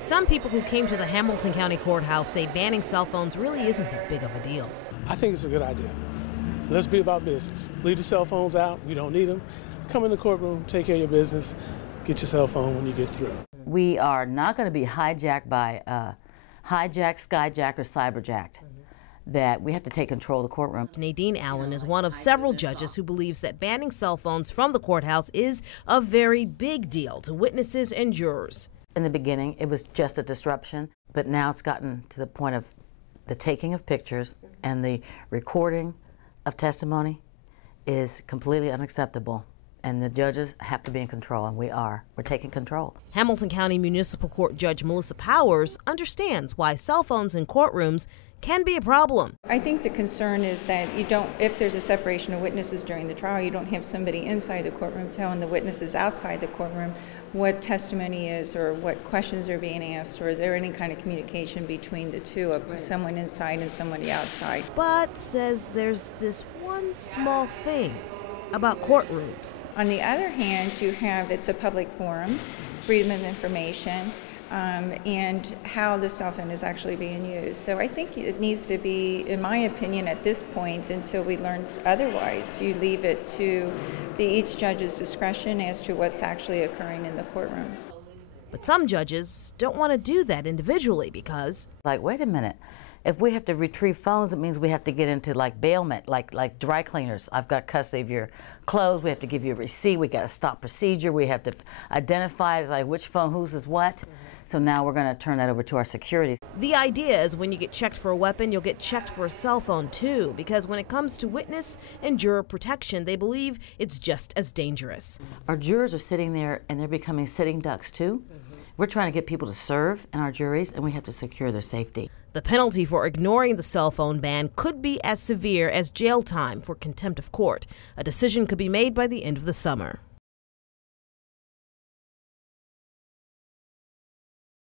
Some people who came to the Hamilton County Courthouse say banning cell phones really isn't that big of a deal. I think it's a good idea. Let's be about business. Leave the cell phones out. We don't need them. Come in the courtroom, take care of your business, get your cell phone when you get through. We are not going to be hijacked by hijacked, skyjacked, or cyberjacked. That we have to take control of the courtroom. Nadine Allen is one of several judges who believes that banning cell phones from the courthouse is a very big deal to witnesses and jurors. In the beginning, it was just a disruption, but now it's gotten to the point of the taking of pictures and the recording of testimony is completely unacceptable. And the judges have to be in control, and we're taking control. Hamilton County Municipal Court Judge Melissa Powers understands why cell phones in courtrooms can be a problem. I think the concern is that if there's a separation of witnesses during the trial, you don't have somebody inside the courtroom telling the witnesses outside the courtroom what testimony is or what questions are being asked, or is there any kind of communication between the two of someone inside and somebody outside. But says there's this one small thing about courtrooms. On the other hand, it's a public forum, freedom of information, and how the cell phone is actually being used. So I think it needs to be, in my opinion, at this point, until we learn otherwise, you leave it to each judge's discretion as to what's actually occurring in the courtroom. But some judges don't want to do that individually because, like, wait a minute. If we have to retrieve phones, it means we have to get into like bailment, like dry cleaners. I've got custody of your clothes. We have to give you a receipt. We got to stop procedure. We have to identify like which phone, whose is what. So now we're going to turn that over to our security. The idea is when you get checked for a weapon, you'll get checked for a cell phone too, because when it comes to witness and juror protection, they believe it's just as dangerous. Our jurors are sitting there and they're becoming sitting ducks too. We're trying to get people to serve in our juries, and we have to secure their safety. The penalty for ignoring the cell phone ban could be as severe as jail time for contempt of court. A decision could be made by the end of the summer.